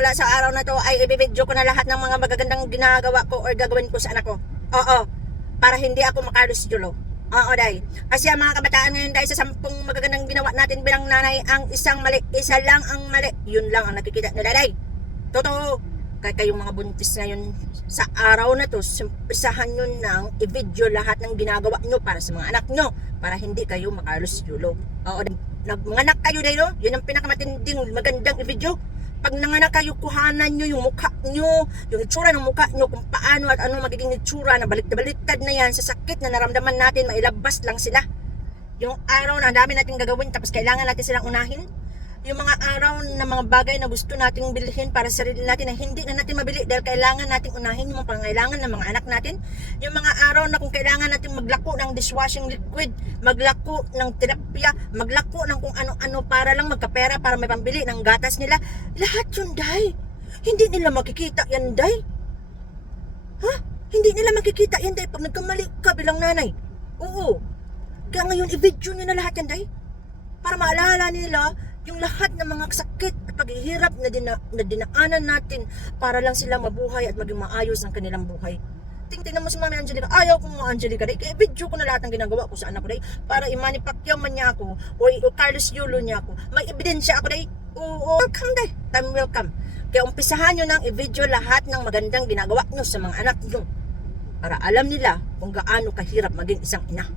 Wala sa araw na to ay ibibidyo ko na lahat ng mga magagandang ginagawa ko or gagawin ko sa anak ko. Oo, para hindi ako makalos julo. Oo, day. Kasi ang mga kabataan ngayon, day, sa 10 magagandang ginawa natin bilang nanay, ang isang mali, isa lang ang mali. Yun lang ang nakikita nila, day. Totoo. Kaya kayong mga buntis ngayon sa araw na to, simpisahan nyo nang i-video lahat ng ginagawa nyo para sa mga anak nyo, para hindi kayo makalos julo. Oo, nagmanganak kayo, day, no? Yun ang pinakamatinding magandang i-video. Pag nanganak kayo, kuhanan nyo yung mukha nyo, yung itsura ng mukha nyo, kung paano at ano magiging itsura na baliktad na yan sa sakit na naramdaman natin, mailabas lang sila. Yung araw na dami natin gagawin, tapos kailangan natin silang unahin. Yung mga araw na mga bagay na gusto nating bilhin para sa sarili natin na hindi na natin mabili dahil kailangan nating unahin yung mga pangailangan ng mga anak natin. Yung mga araw na kung kailangan natin maglako ng dishwashing liquid, maglako ng terapya, maglako ng kung ano-ano para lang magkapera para may pambili ng gatas nila. Lahat yun, day. Hindi nila makikita yan, day. Ha? Hindi nila makikita yan, day, pag nagkamali ka bilang nanay. Oo. Kaya ngayon, i-video nyo na lahat yan, day. Para maalala nila yung lahat ng mga sakit at paghihirap na dinaanan natin para lang sila mabuhay at maging maayos ang kanilang buhay. Tingnan mo si Mami Angelica. Ayaw ko mga Angelica, day. Kaya video ko na lahat ng ginagawa ko sa anak ko, day. Para i-Manny Pacquiao man niya ako o Carlos Yulo niya ako. May ebidensya ako, day. Oo, welcome, day. Time will come. Kaya umpisahan nyo nang i-video lahat ng magandang ginagawa nyo sa mga anak nyo. Para alam nila kung gaano kahirap maging isang ina.